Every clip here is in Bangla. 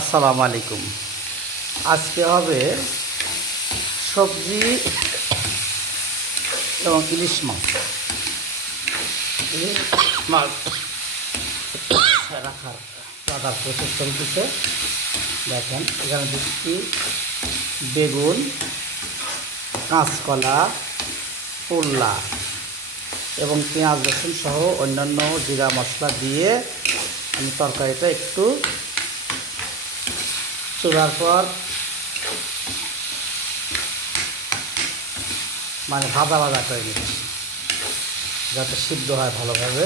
আসসালামু আলাইকুম। আজকে হবে সবজি এবং ইলিশ মাছ। ইলিশ মাছ রাখার রাখার প্রসেস চলতেছে। দেখেন এখানে দিচ্ছি বেগুন, কাঁচকলা, পোল্লা এবং পেঁয়াজ রসুন সহ অন্যান্য জিরা মশলা দিয়ে আমি তরকারিটা একটু চুলার পর ভাজা ভাজা করে নিচ্ছি যাতে সিদ্ধ হয় ভালোভাবে।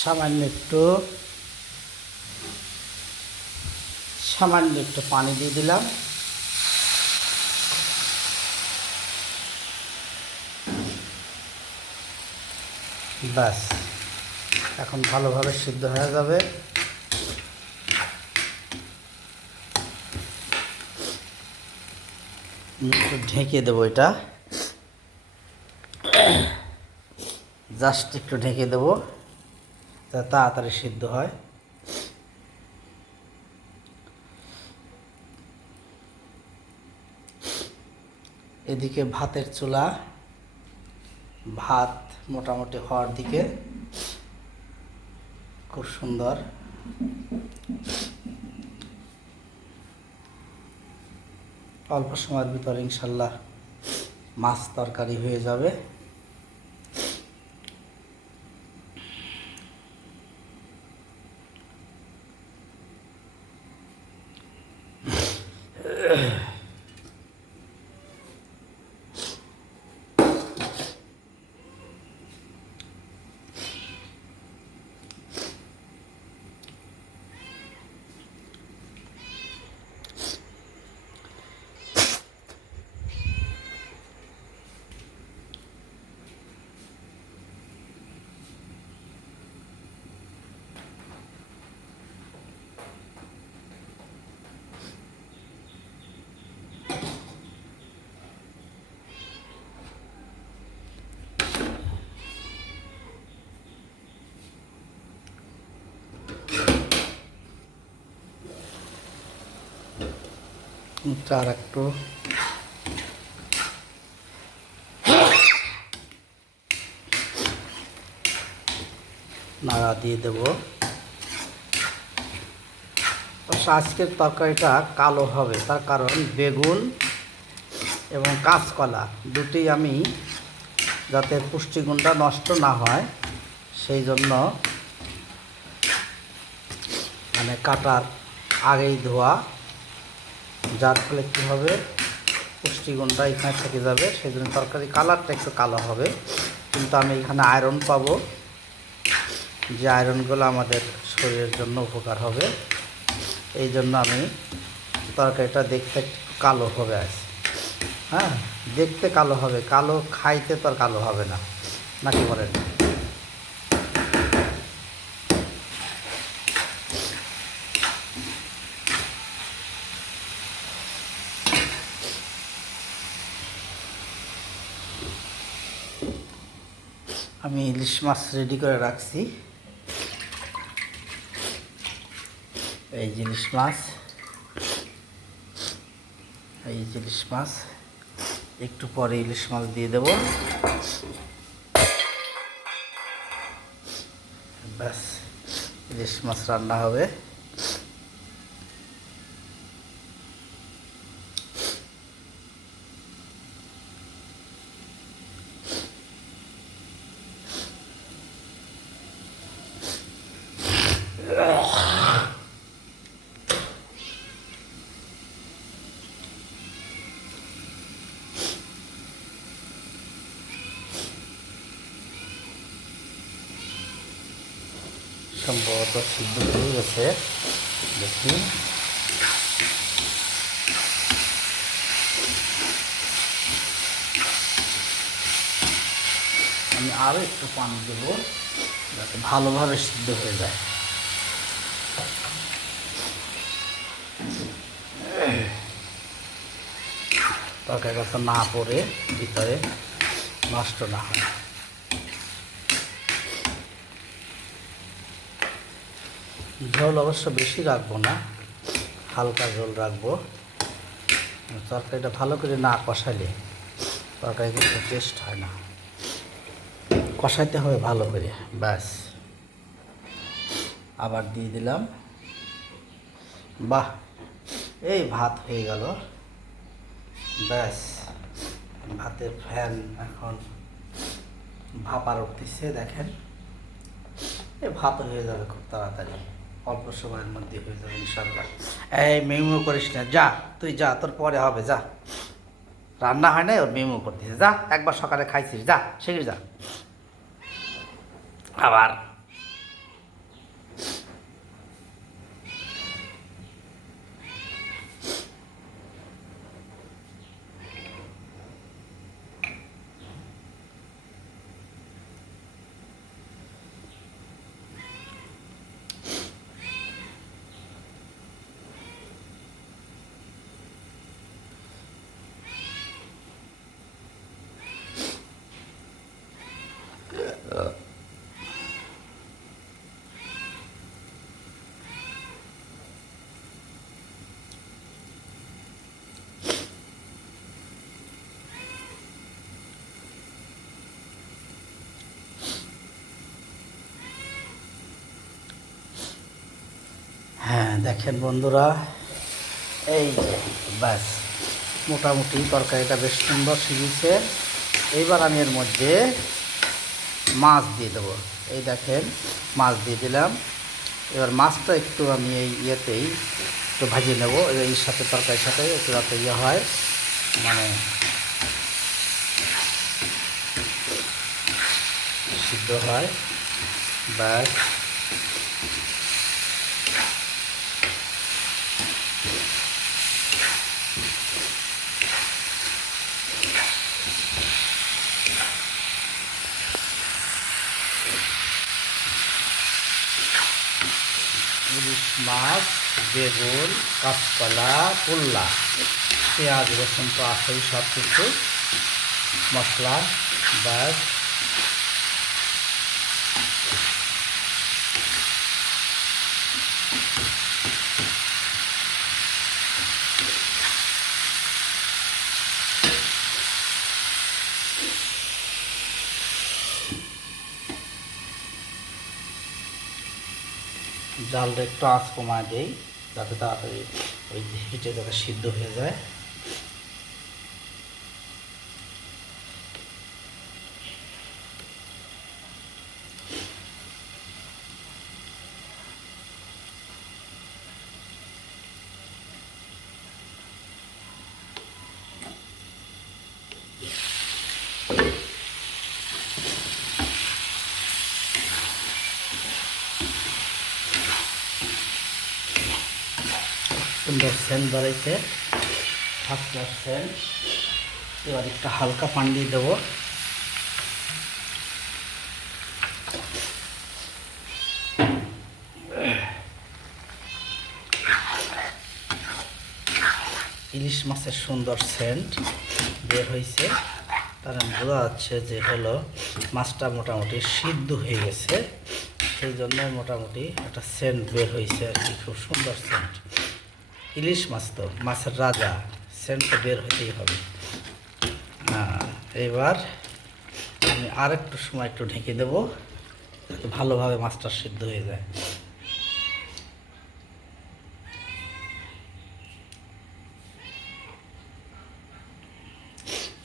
সামান্য একটু পানি দিয়ে দিলাম। ব্যাস, এখন ভালোভাবে সিদ্ধ হয়ে যাবে। একটু ঢেকে দেবো, এটা জাস্ট একটু ঢেকে দেবো যাতে তাড়াতাড়ি সিদ্ধ হয়। এদিকে ভাতের চুলা, ভাত মোটামুটি হওয়ার দিকে, খুব সুন্দর। অল্প সময়ের ভিতরে ইনশাল্লাহ মাছ তরকারি হয়ে যাবে। আর একটু নাড়া দিয়ে দেব। আজকের তরকারিটা কালো হবে, তার কারণ বেগুন এবং কাঁচকলা দুটি আমি যাতে পুষ্টিগুণটা নষ্ট না হয় সেই জন্য কাটার আগেই ধোয়া, যার ফলে কী হবে পুষ্টিগুণটা এখানে থেকে যাবে। সেই জন্য তরকারি কালারটা একটু কালো হবে, কিন্তু আমি এখানে আয়রন পাবো, যে আয়রনগুলো আমাদের শরীরের জন্য উপকার হবে। এই জন্য আমি তরকারিটা দেখতে একটু কালো হবে আছে। হ্যাঁ, দেখতে কালো হবে, কালো খাইতে তো আর কালো হবে না, নাকি বলেন? আমি ইলিশ মাছ রেডি করে রাখছি। এই ইলিশ মাছ, একটু পরে ইলিশ মাছ দিয়ে দেব। ব্যাস, ইলিশ মাছ রান্না হবে। সম্ভবত সিদ্ধ হয়ে গেছে, দেখি। আমি আরও একটু পানি দেবো যাতে ভালোভাবে সিদ্ধ হয়ে যায়। তরকারিটা না পড়ে ভিতরে নষ্ট না হয়। ঝোল অবশ্য বেশি রাখবো না, হালকা ঝোল রাখবো। তরকারিটা ভালো করে না কষালে তরকারি কিন্তু টেস্ট হয় না, কষাইতে হবে ভালো করে। ব্যাস, আবার দিয়ে দিলাম। বাহ, এই ভাত হয়ে গেল। ব্যাস, ভাতের ফ্যান এখন ভাপার উঠতেছে, দেখেন। এই ভাত হয়ে যাবে খুব তাড়াতাড়ি, অল্প সময়ের মধ্যে হয়ে যাবে ইনশাল্লাহ। এই মেমো করিস না, যা তুই যা, তোর পরে হবে, যা। রান্না হয় না, ওর মেমো করতেছে, যা। একবার সকালে খাইছিস, যা শিখিস, যা। আবার হ্যাঁ, দেখেন বন্ধুরা, এই যে ব্যাস, মোটামুটি তরকারিটা বেশ সুন্দর সিঝেছে। এইবার আমি এর মধ্যে মাছ দিয়ে দেবো। এই দেখেন, মাছ দিয়ে দিলাম। এবার মাছটা একটু আমি এই ইয়েতেই একটু ভাজিয়ে নেবো, এর সাথে তরকারির সাথে একটু যাতে ইয়ে হয়, মানে সিদ্ধ হয়। ব্যাস, ইলিশ মাছ, বেগুন, কাঁচকলা, কুল্লা, পেঁয়াজ রসুন তো আছেই, সব কিছু মশলা। ব্যাস, জালটা একটু আঁচ কমায় দেই যাতে তাড়াতাড়ি ওই হিটে যাতে সিদ্ধ হয়ে যায়। সুন্দর সেন্ট বাড়াইছে, ফার্স্ট ক্লাস সেন্ট। এবার একটু হালকা পানি দিয়ে দেবো। ইলিশ মাছের সুন্দর সেন্ট বের হয়েছে, তার বোঝা যাচ্ছে যে হলো মাছটা মোটামুটি সিদ্ধ হয়ে গেছে, সেই জন্য মোটামুটি একটা সেন্ট বের হয়েছে আর কি, খুব সুন্দর সেন্ট। ইলিশ মাছ তো মাছের রাজা, সেন্ট তো বের হতেই হবে। এবার আমি আর একটু সময় একটু ঢেকে দেবো যাতে ভালোভাবে মাছটা সিদ্ধ হয়ে যায়।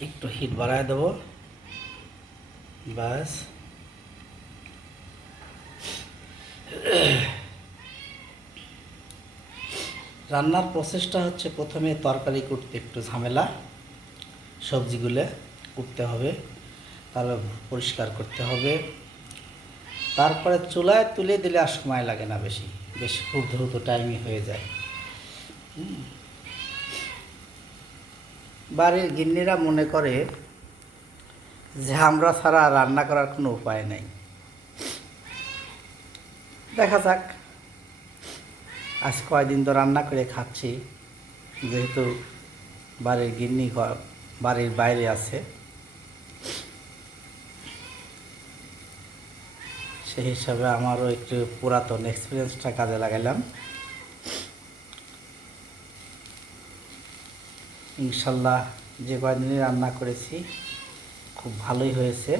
একটু হিট বাড়ায় দেবো। ব্যাস, রান্নার প্রসেসটা হচ্ছে প্রথমে তরকারি কুটতে একটু ঝামেলা, সবজিগুলো কুটতে হবে, তারপর পরিষ্কার করতে হবে, তারপরে চুলায় তুলে দিলে আর সময় লাগে না বেশি, বেশ খুব দ্রুত টাইমই হয়ে যায়। বাড়ির গিন্নিরা মনে করে যে আমরা ছাড়া রান্না করার কোনো উপায় নেই। দেখা যাক, আজ কয়দিন তো রান্না করে খাচ্ছি, যেহেতু বাড়ির গিন্নি বাড়ির বাইরে আছে, সেই হিসাবে আমারও একটু পুরাতন এক্সপিরিয়েন্সটা কাজে লাগাইলাম। ইনশাল্লাহ যে কয়দিনই রান্না করেছি খুব ভালোই হয়েছে।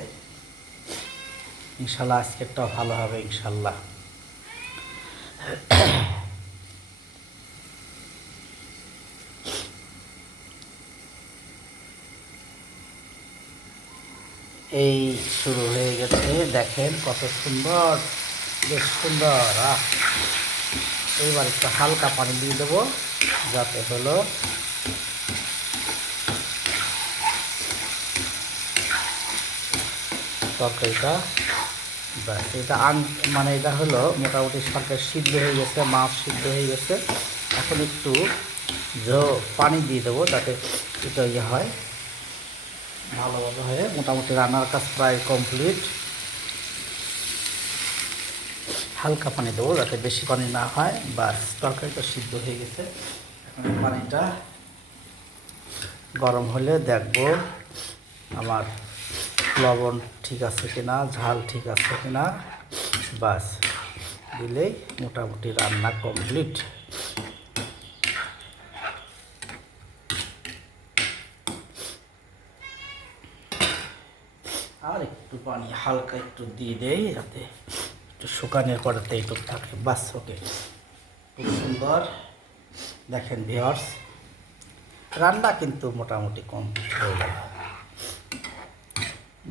ইনশাল্লাহ আজকেরটাও ভালো হবে ইনশাল্লাহ। এই শুরু হয়ে গেছে, দেখেন কত সুন্দর, বেশ সুন্দর। এইবার একটু হালকা পানি দিয়ে দেবো যাতে হলো তরকারিটা, ব্যাস এটা মানে এটা হলো মোটামুটি সরকার সিদ্ধ হয়ে গেছে, মাছ সিদ্ধ হয়ে গেছে। এখন একটু পানি দিয়ে দেবো যাতে এটা ইয়ে হয় ভালোভাবে হয়ে। মোটামুটি রান্নার কাজ প্রায় কমপ্লিট। হালকা পানি দেবো যাতে বেশি পানি না হয়, বাস তরকারিটা সিদ্ধ হয়ে গেছে। এখন পানিটা গরম হলে দেখবো আমার লবণ ঠিক আছে কিনা, ঝাল ঠিক আছে কিনা, বাস দিলেই মোটামুটি রান্না কমপ্লিট। আর একটু পানি হালকা একটু দিয়ে দেই যাতে একটু শুকানোর পরেতে এইটুকু থাকে, বাস ওকে। খুব সুন্দর দেখেন ভিউয়ার্স, রান্না কিন্তু মোটামুটি কমপ্লিট হয়ে গেল।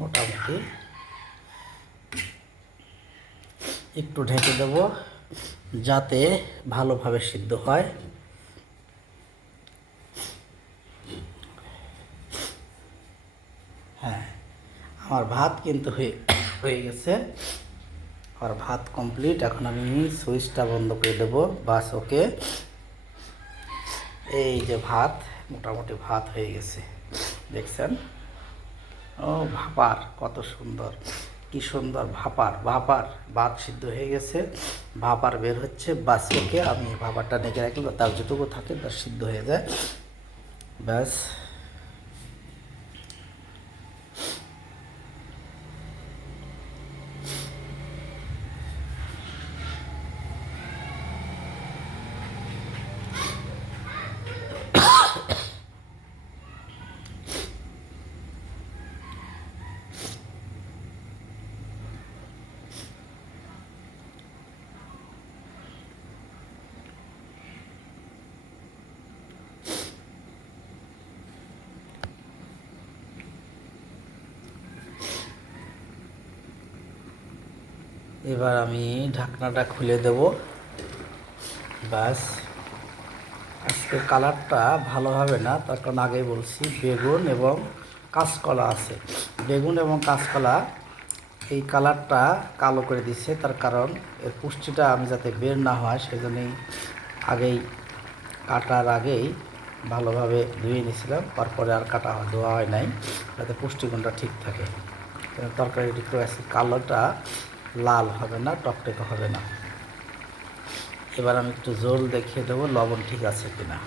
মোটামুটি একটু ঢেকে দেব যাতে ভালোভাবে সিদ্ধ হয়। হ্যাঁ, আমার ভাত কিন্তু হয়ে গেছে, আমার ভাত কমপ্লিট। এখন আমি সুইচটা বন্ধ করে দেবো, বাস ওকে। এই যে ভাত, মোটামুটি ভাত হয়ে গেছে দেখছেন। ও ভাপার কত সুন্দর, কি সুন্দর ভাপার ভাত সিদ্ধ হয়ে গেছে, ভাপার বের হচ্ছে, বাস ওকে। আমি ভাপারটা ডেকে রাখলে তার যেটুকু থাকে তার সিদ্ধ হয়ে যায়, ব্যাস। এবার আমি ঢাকনাটা খুলে দেব, বাস। আজকে কালারটা ভালো হবে না, তার কারণ আগেই বলছি বেগুন এবং কাঁচকলা আছে। বেগুন এবং কাঁচকলা এই কালারটা কালো করে দিচ্ছে, তার কারণ এর পুষ্টিটা আমি যাতে বের না হয় সেজন্যই আগেই কাটার আগেই ভালোভাবে ধুয়ে নিয়েছিলাম, তারপরে আর ধোয়া হয় নাই যাতে পুষ্টিগুণটা ঠিক থাকে। তরকারিটি একটু কালোটা লাল হবে না, টকটকে হবে না। এবার আমি একটু জল দেখিয়ে দেবো লবণ ঠিক আছে কিনা।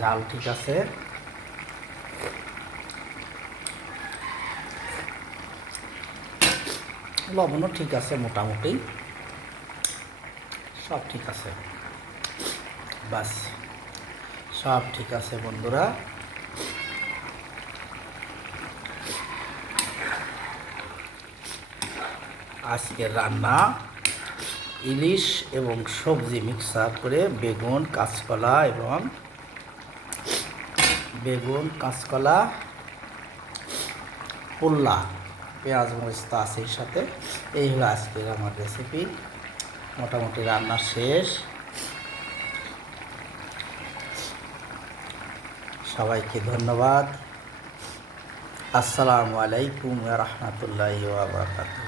ঝাল ঠিক আছে, লবণও ঠিক আছে, মোটামুটি সব ঠিক আছে, বাস সব ঠিক আছে বন্ধুরা। আজকের রান্না ইলিশ এবং সবজি মিক্সার করে বেগুন কাঁচকলা পোল্লা, পেঁয়াজ মরিচ তো আছেই সাথে। এই হলো আজকের আমার রেসিপি। মোটামুটি রান্না শেষ। সবাইকে ধন্যবাদ। আসসালামু আলাইকুম ওয়া রাহমাতুল্লাহি ওয়া বারাকাতুহু।